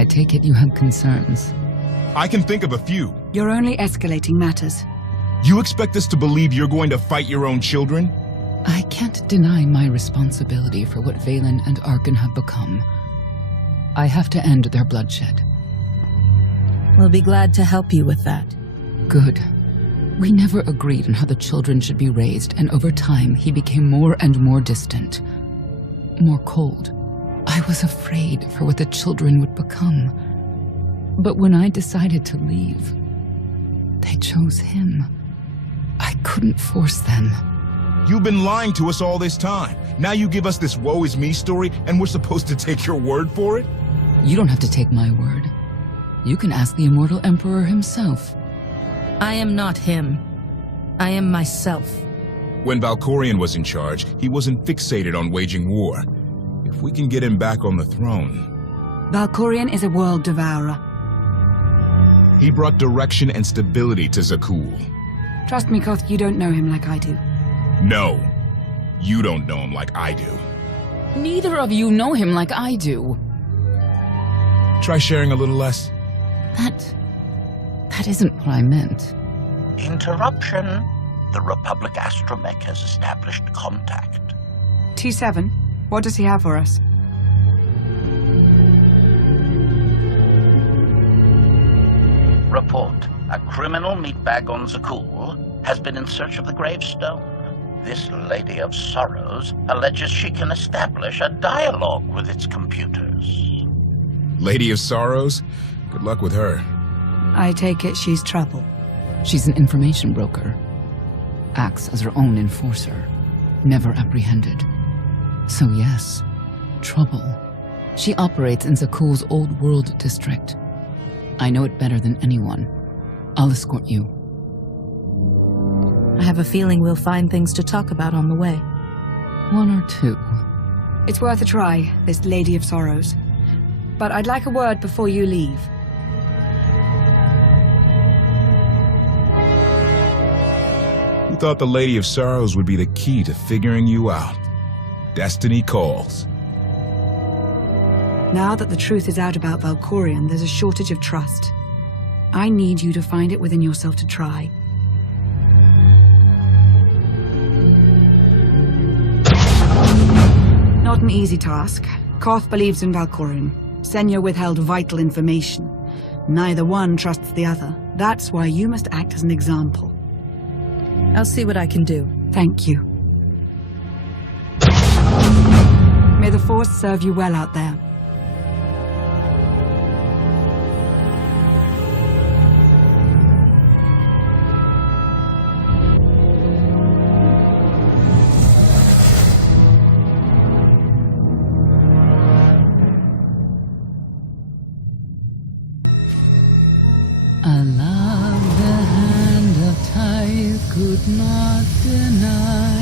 I take it you have concerns. I can think of a few. You're only escalating matters. You expect us to believe you're going to fight your own children? I can't deny my responsibility for what Valen and Arkan have become. I have to end their bloodshed. We'll be glad to help you with that. Good. We never agreed on how the children should be raised, and over time he became more and more distant. More cold. I was afraid for what the children would become. But when I decided to leave, they chose him. I couldn't force them. You've been lying to us all this time. Now you give us this woe is me story, and we're supposed to take your word for it? You don't have to take my word. You can ask the Immortal Emperor himself. I am not him. I am myself. When Valkorion was in charge, he wasn't fixated on waging war. If we can get him back on the throne... Valkorion is a world devourer. He brought direction and stability to Zakul. Trust me, Koth, you don't know him like I do. No, you don't know him like I do. Neither of you know him like I do. Try sharing a little less. That isn't what I meant. Interruption. The Republic astromech has established contact. T7, what does he have for us? Report. A criminal meatbag on Zakul has been in search of the gravestone. This Lady of Sorrows alleges she can establish a dialogue with its computers. Lady of Sorrows? Good luck with her. I take it she's trouble. She's an information broker. Acts as her own enforcer. Never apprehended. So yes, trouble. She operates in Zakul's Old World district. I know it better than anyone. I'll escort you. I have a feeling we'll find things to talk about on the way. One or two. It's worth a try, this Lady of Sorrows. But I'd like a word before you leave. We thought the Lady of Sorrows would be the key to figuring you out. Destiny calls. Now that the truth is out about Valkorion, there's a shortage of trust. I need you to find it within yourself to try. Not an easy task. Koth believes in Valkorion. Senya withheld vital information. Neither one trusts the other. That's why you must act as an example. I'll see what I can do. Thank you. May the Force serve you well out there. I love the hand of Tithe could not deny.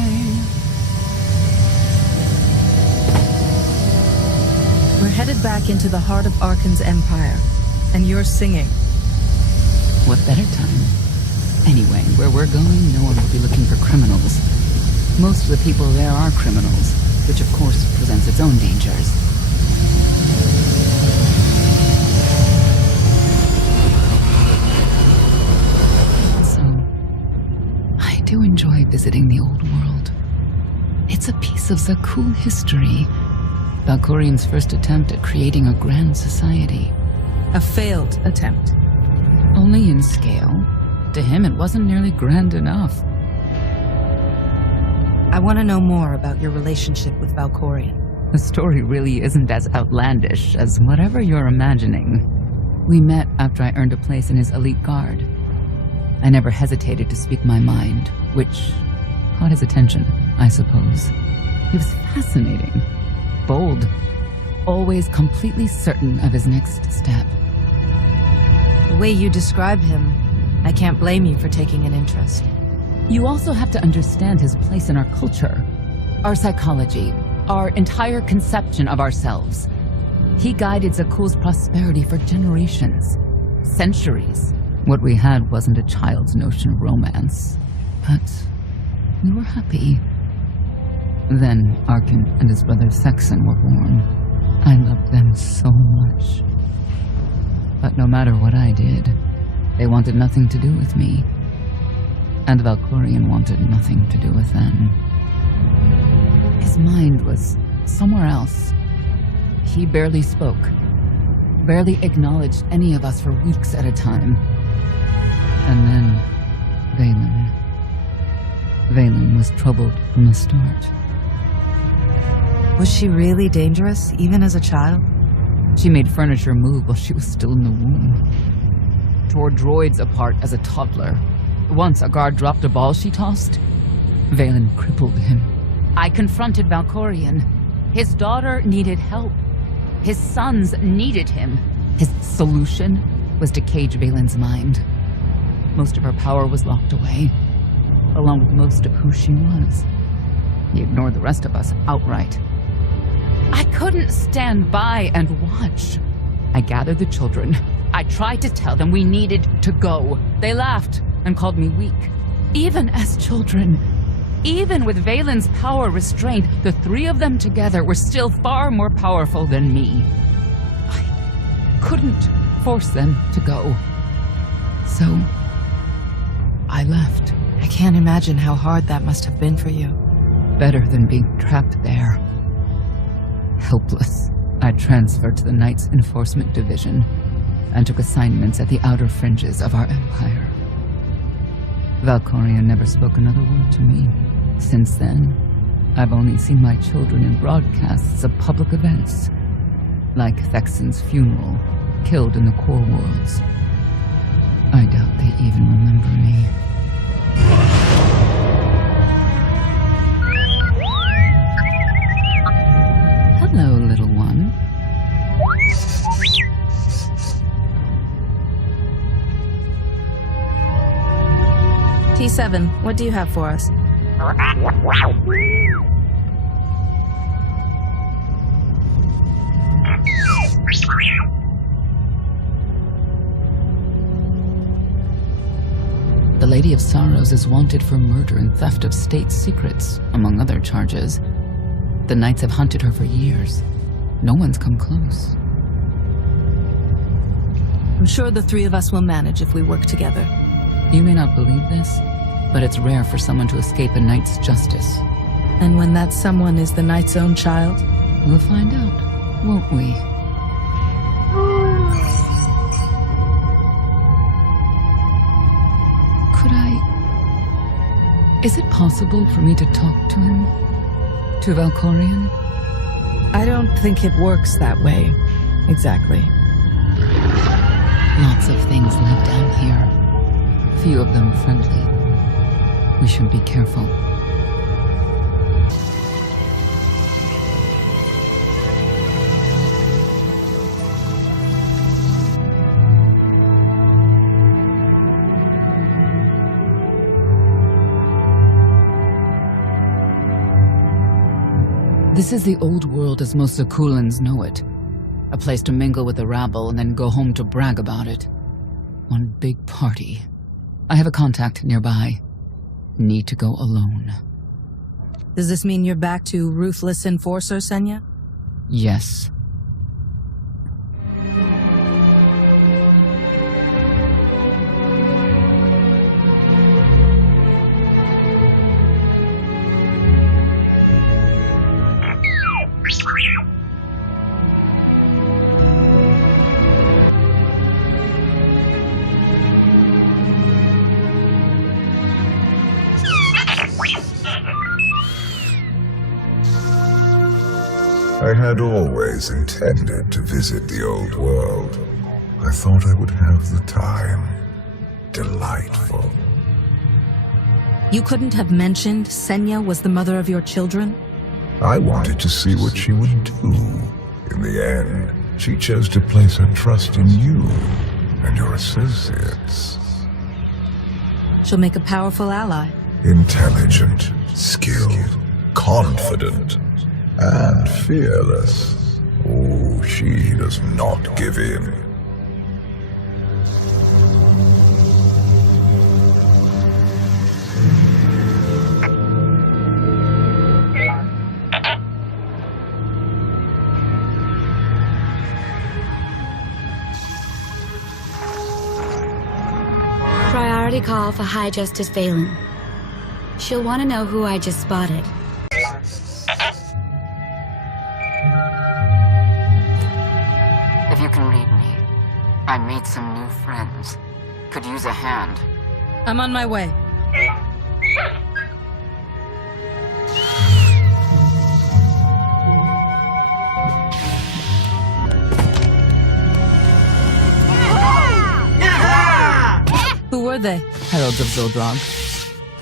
We're headed back into the heart of Arkan's empire, and you're singing. What better time? Anyway, where we're going, no one will be looking for criminals. Most of the people there are criminals, which of course presents its own dangers. I do enjoy visiting the old world. It's a piece of Zakul history. Valkorion's first attempt at creating a grand society. A failed attempt. Only in scale. To him, it wasn't nearly grand enough. I want to know more about your relationship with Valkorion. The story really isn't as outlandish as whatever you're imagining. We met after I earned a place in his elite guard. I never hesitated to speak my mind, which caught his attention, I suppose. He was fascinating, bold, always completely certain of his next step. The way you describe him, I can't blame you for taking an interest. You also have to understand his place in our culture, our psychology, our entire conception of ourselves. He guided Zakul's prosperity for generations, centuries. What we had wasn't a child's notion of romance, but we were happy. Then Arkan and his brother Sexon were born. I loved them so much. No matter what I did, they wanted nothing to do with me. And Valkorion wanted nothing to do with them. His mind was somewhere else. He barely spoke, barely acknowledged any of us for weeks at a time. And then, Vaylin. Vaylin was troubled from the start. Was she really dangerous, even as a child? She made furniture move while she was still in the womb. Tore droids apart as a toddler. Once a guard dropped a ball she tossed. Vaylin crippled him. I confronted Valkorion. His daughter needed help. His sons needed him. His solution was to cage Vaylin's mind. Most of her power was locked away, along with most of who she was. He ignored the rest of us outright. I couldn't stand by and watch. I gathered the children. I tried to tell them we needed to go. They laughed and called me weak. Even as children, even with Vaylin's power restrained, the three of them together were still far more powerful than me. I couldn't force them to go. So, I left. I can't imagine how hard that must have been for you. Better than being trapped there. Helpless, I transferred to the Knights Enforcement Division and took assignments at the outer fringes of our empire. Valkorion never spoke another word to me. Since then, I've only seen my children in broadcasts of public events, like Thexen's funeral, killed in the core worlds. I doubt they even remember me. Hello, little one. T7, what do you have for us? The Lady of Sorrows is wanted for murder and theft of state secrets, among other charges. The Knights have hunted her for years. No one's come close. I'm sure the three of us will manage if we work together. You may not believe this, but it's rare for someone to escape a Knight's justice. And when that someone is the Knight's own child? We'll find out, won't we? Could I... Is it possible for me to talk to him? To Valkorion? I don't think it works that way, exactly. Lots of things live down here. Few of them friendly. We should be careful. This is the old world as most Zakulans know it. A place to mingle with the rabble and then go home to brag about it. One big party. I have a contact nearby. Need to go alone. Does this mean you're back to ruthless enforcer, Senya? Yes. I had always intended to visit the old world. I thought I would have the time. Delightful. You couldn't have mentioned Senya was the mother of your children? I wanted to see what she would do. In the end, she chose to place her trust in you and your associates. She'll make a powerful ally. Intelligent, skilled, confident, and fearless. Oh, she does not give in. Priority call for High Justice Valen. She'll want to know who I just spotted. If you can read me, I made some new friends. Could use a hand. I'm on my way. Who were they? Heralds of Zildrog.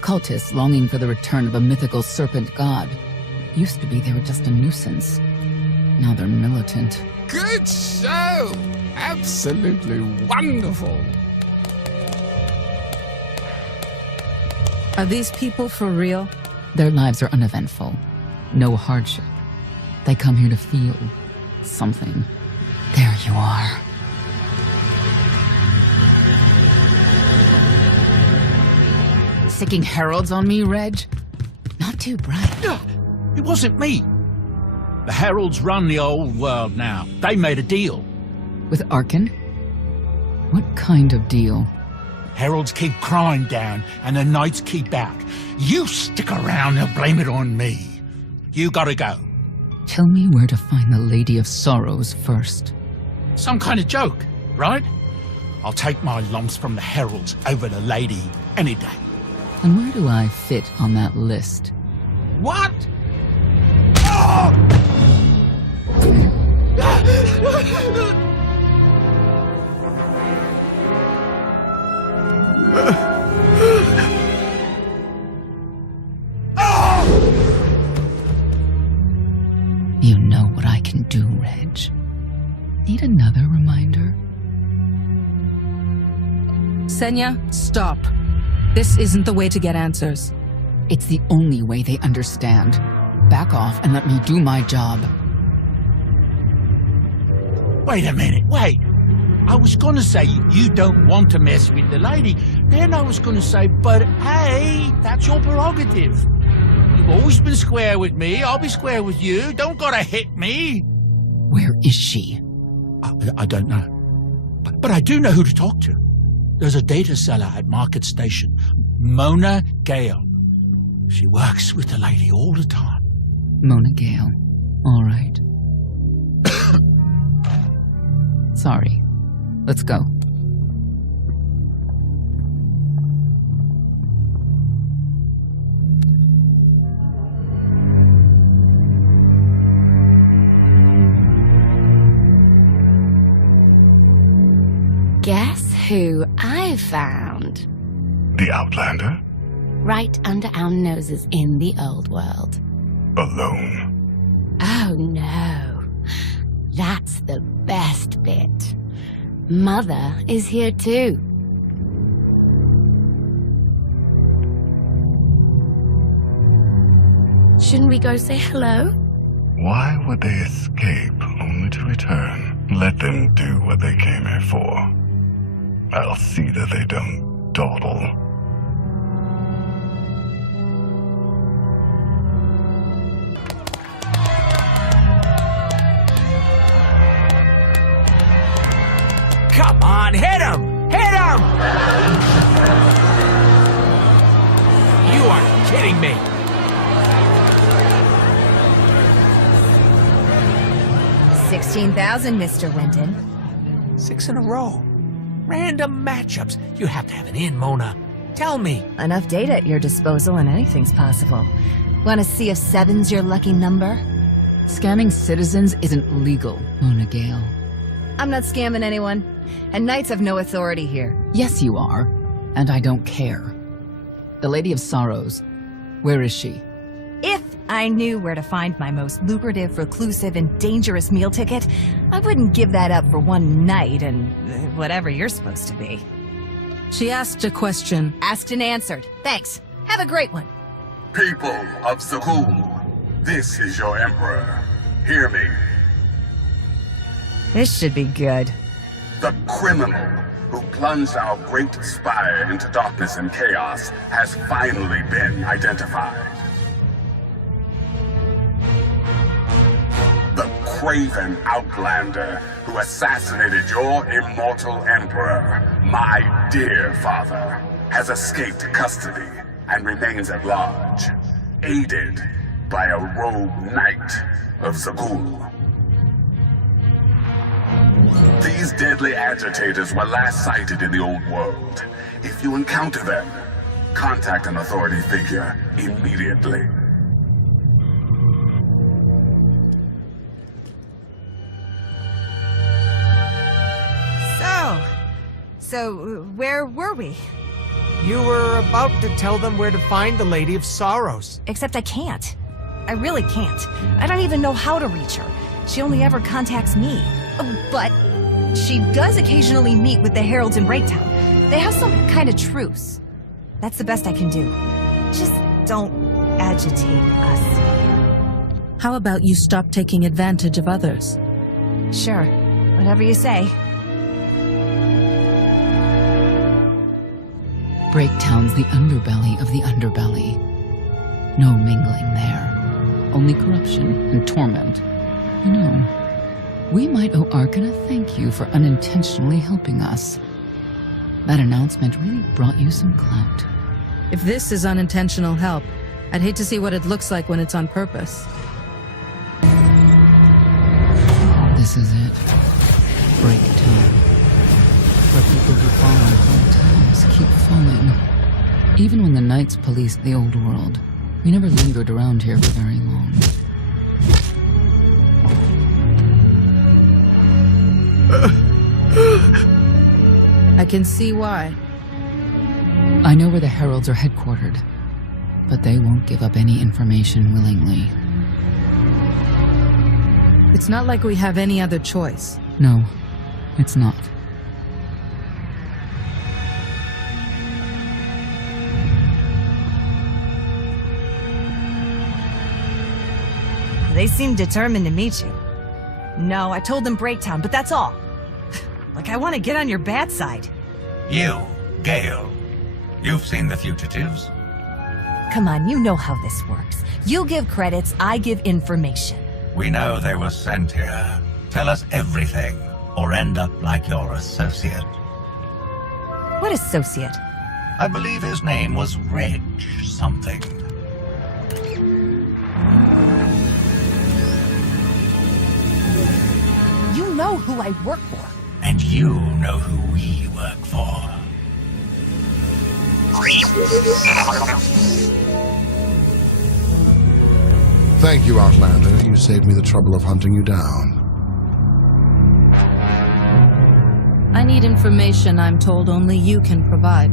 Cultists longing for the return of a mythical serpent god. Used to be they were just a nuisance. Now they're militant. Good show! Absolutely wonderful. Are these people for real? Their lives are uneventful. No hardship. They come here to feel something. There you are. Sicking heralds on me, Reg? Not too bright. It wasn't me. The heralds run the old world now. They made a deal. With Arkin? What kind of deal? Heralds keep crime down, and the knights keep out. You stick around and blame it on me. You gotta go. Tell me where to find the Lady of Sorrows first. Some kind of joke, right? I'll take my lumps from the heralds over the lady any day. And where do I fit on that list? What? Oh! You know what I can do, Reg. Need another reminder? Senya, stop. This isn't the way to get answers. It's the only way they understand. Back off and let me do my job. Wait a minute, wait. I was gonna say you don't want to mess with the lady. Then I was gonna say, but hey, that's your prerogative. You've always been square with me. I'll be square with you. Don't gotta hit me. Where is she? I don't know. But I do know who to talk to. There's a data seller at Market Station, Mona Gale. She works with the lady all the time. Mona Gale. All right. Sorry. Let's go. Guess who I found? The Outlander? Right under our noses in the old world. Alone. Oh no. That's the best bit. Mother is here too. Shouldn't we go say hello? Why would they escape only to return? Let them do what they came here for. I'll see that they don't dawdle. Come on, hit him! Hit him! You aren't kidding me. $16,000, Mr. Wyndon. 6 in a row. Random matchups. You have to have an in, Mona. Tell me. Enough data at your disposal and anything's possible. Want to see if 7's your lucky number? Scamming citizens isn't legal, Mona Gale. I'm not scamming anyone. And knights have no authority here. Yes, you are. And I don't care. The Lady of Sorrows. Where is she? If I knew where to find my most lucrative, reclusive, and dangerous meal ticket, I wouldn't give that up for one night and whatever you're supposed to be. She asked a question. Asked and answered. Thanks. Have a great one. People of Zakul, this is your Emperor. Hear me. This should be good. The criminal who plunged our great spire into darkness and chaos has finally been identified. The craven outlander who assassinated your immortal emperor, my dear father. has escaped custody and remains at large, aided by a rogue knight of Zakul. These deadly agitators were last sighted in the old world. If you encounter them, contact an authority figure immediately. So, where were we? You were about to tell them where to find the Lady of Sorrows. Except I can't. I really can't. I don't even know how to reach her. She only ever contacts me. But she does occasionally meet with the Heralds in Breaktown. They have some kind of truce. That's the best I can do. Just don't agitate us. How about you stop taking advantage of others? Sure. Whatever you say. Breaktown's the underbelly of the underbelly. No mingling there. Only corruption and torment. You know, we might owe Arkan a thank you for unintentionally helping us. That announcement really brought you some clout. If this is unintentional help, I'd hate to see what it looks like when it's on purpose. This is it. Breaktown. Where people who fall on hard times keep falling. Even when the Knights policed the old world, we never lingered around here for very long. I can see why. I know where the Heralds are headquartered, but they won't give up any information willingly. It's not like we have any other choice. No, it's not. They seem determined to meet you. No, I told them Breaktown, but that's all. Like I want to get on your bad side. You, Gale. You've seen the fugitives. Come on, you know how this works. You give credits, I give information. We know they were sent here. Tell us everything, or end up like your associate. What associate? I believe his name was Reg something. You know who I work for. And you know who we work for. Thank you, Outlander. You saved me the trouble of hunting you down. I need information I'm told only you can provide.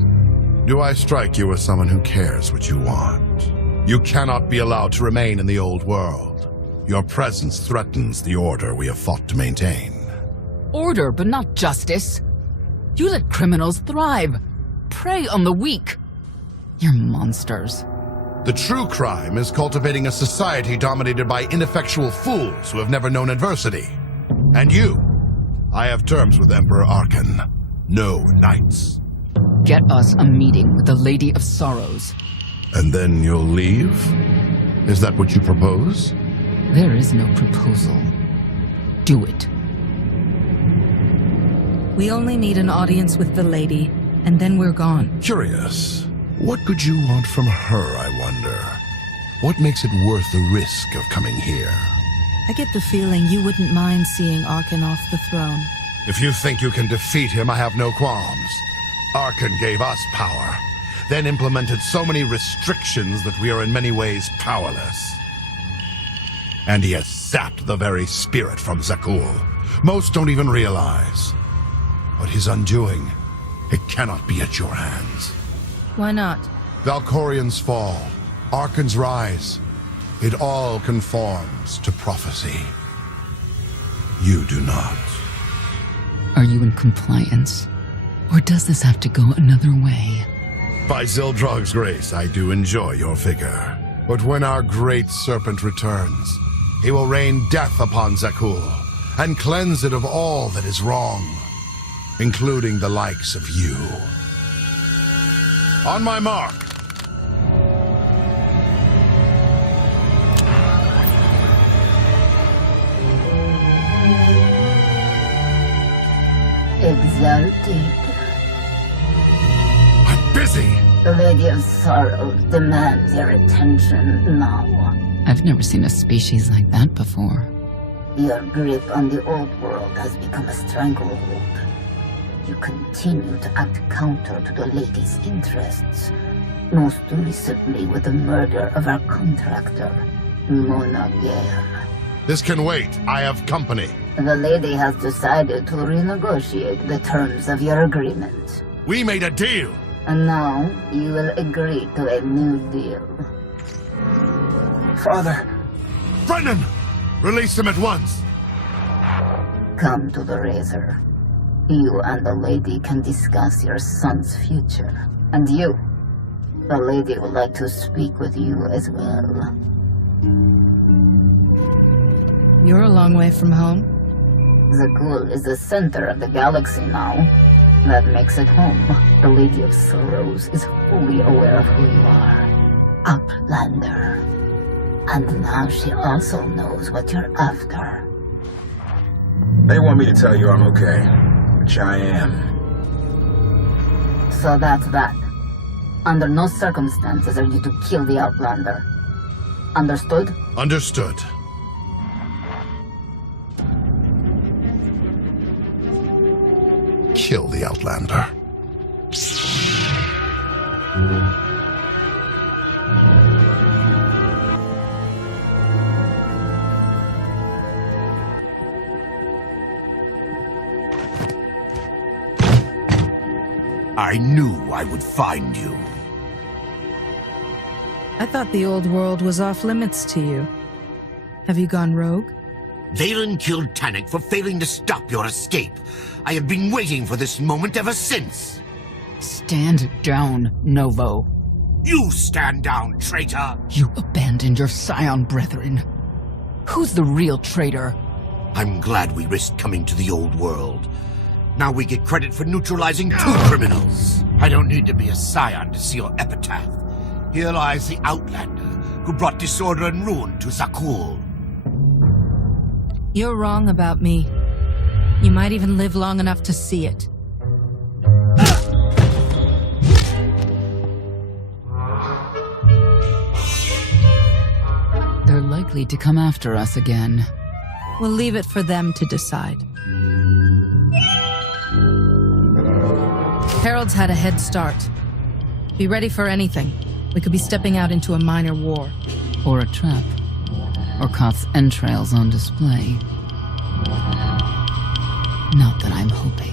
Do I strike you as someone who cares what you want? You cannot be allowed to remain in the old world. Your presence threatens the order we have fought to maintain. Order, but not justice. You let criminals thrive. Prey on the weak. You're monsters. The true crime is cultivating a society dominated by ineffectual fools who have never known adversity. And you, I have terms with Emperor Arkan. No knights. Get us a meeting with the Lady of Sorrows. And then you'll leave? Is that what you propose? There is no proposal. Do it. We only need an audience with the lady, and then we're gone. Curious. What could you want from her, I wonder? What makes it worth the risk of coming here? I get the feeling you wouldn't mind seeing Arkan off the throne. If you think you can defeat him, I have no qualms. Arkan gave us power, then implemented so many restrictions that we are in many ways powerless. And he has sapped the very spirit from Zakul. Most don't even realize. But his undoing, it cannot be at your hands. Why not? Valkorian's fall, Arkan's rise, it all conforms to prophecy. You do not. Are you in compliance? Or does this have to go another way? By Zildrog's grace, I do enjoy your figure. But when our great serpent returns, he will rain death upon Zakul and cleanse it of all that is wrong, including the likes of you. On my mark! Exalted. I'm busy! The Lady of Sorrow demands your attention now. I've never seen a species like that before. Your grip on the old world has become a stranglehold. You continue to act counter to the Lady's interests, most recently with the murder of our contractor, Mona Gale. This can wait. I have company. The Lady has decided to renegotiate the terms of your agreement. We made a deal! And now you will agree to a new deal. Father! Brennan! Release him at once! Come to the Razor. You and the Lady can discuss your son's future. And you, the Lady would like to speak with you as well. You're a long way from home. Zakul is the center of the galaxy now. That makes it home. The Lady of Sorrows is fully aware of who you are. Outlander. And now she also knows what you're after. They want me to tell you I'm okay, which I am. So that's that. Under no circumstances are you to kill the Outlander. Understood? Understood. Kill the Outlander. I knew I would find you. I thought the old world was off limits to you. Have you gone rogue? Valen killed Tannic for failing to stop your escape. I have been waiting for this moment ever since. Stand down, Novo. You stand down, traitor! You abandoned your Scion brethren. Who's the real traitor? I'm glad we risked coming to the old world. Now we get credit for neutralizing 2 criminals. I don't need to be a Scion to see your epitaph. Here lies the Outlander, who brought disorder and ruin to Zakul. You're wrong about me. You might even live long enough to see it. They're likely to come after us again. We'll leave it for them to decide. Herald's had a head start. Be ready for anything. We could be stepping out into a minor war. Or a trap. Or Koth's entrails on display. Not that I'm hoping.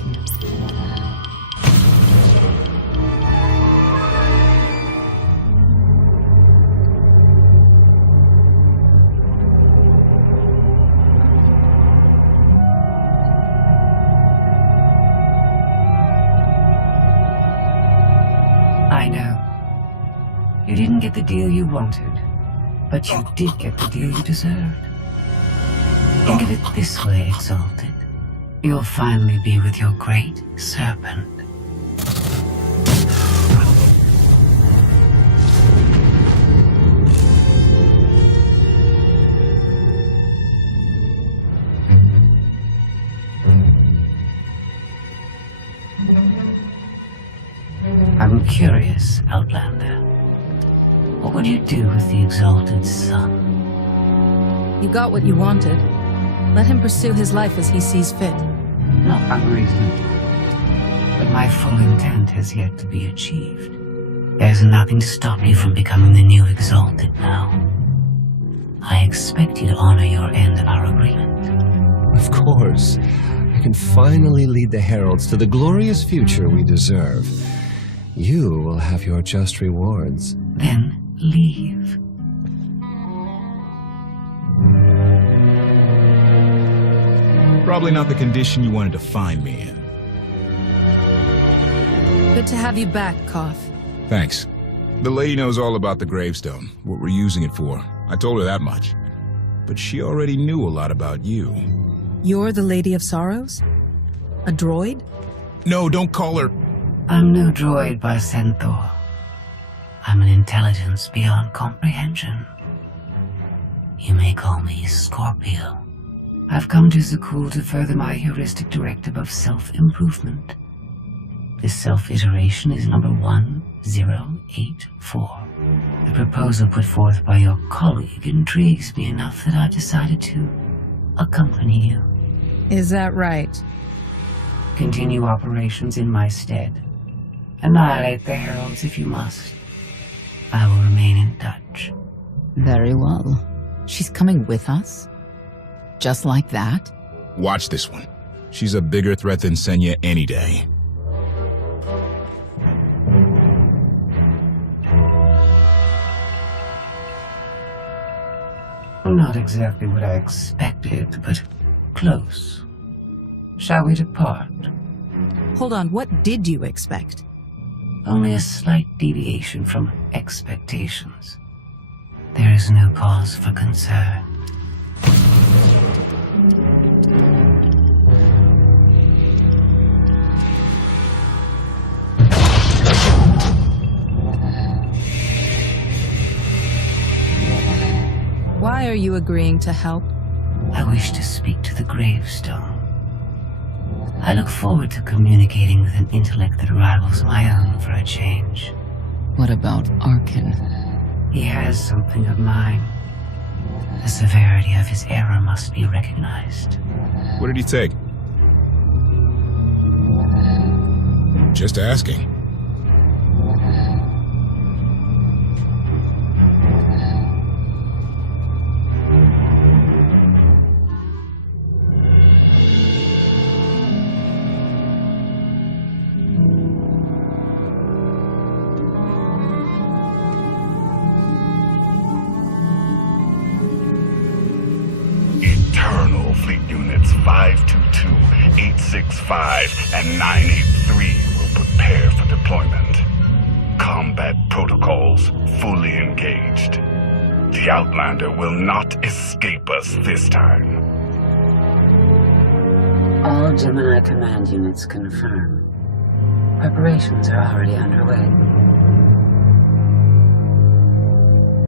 I know. You didn't get the deal you wanted, but you did get the deal you deserved. Think of it this way, Exalted. You'll finally be with your great serpent. I'm curious, Outlander. What would you do with the Exalted Son? You got what you wanted. Let him pursue his life as he sees fit. Not unreasonable. But my full intent has yet to be achieved. There's nothing to stop you from becoming the new Exalted now. I expect you to honor your end of our agreement. Of course. I can finally lead the Heralds to the glorious future we deserve. You will have your just rewards. Then leave. Probably not the condition you wanted to find me in. Good to have you back, Koth. Thanks. The lady knows all about the gravestone, what we're using it for. I told her that much. But she already knew a lot about you. You're the Lady of Sorrows? A droid? No, don't call her... I'm no droid by SWTOR. I'm an intelligence beyond comprehension. You may call me Scorpio. I've come to Zakul to further my heuristic directive of self-improvement. This self-iteration is number 1084. The proposal put forth by your colleague intrigues me enough that I've decided to accompany you. Is that right? Continue operations in my stead. Annihilate the heralds if you must. I will remain in touch. Very well. She's coming with us? Just like that? Watch this one. She's a bigger threat than Senya any day. Not exactly what I expected, but close. Shall we depart? Hold on, what did you expect? Only a slight deviation from expectations. There is no cause for concern. Why are you agreeing to help? I wish to speak to the gravestone. I look forward to communicating with an intellect that rivals my own for a change. What about Arkin? He has something of mine. The severity of his error must be recognized. What did he take? Just asking. Eternal Fleet Units 522, 865, and 983 will prepare for deployment. Combat protocols fully engaged. The Outlander will not escape us this time. All Gemini command units confirm. Preparations are already underway.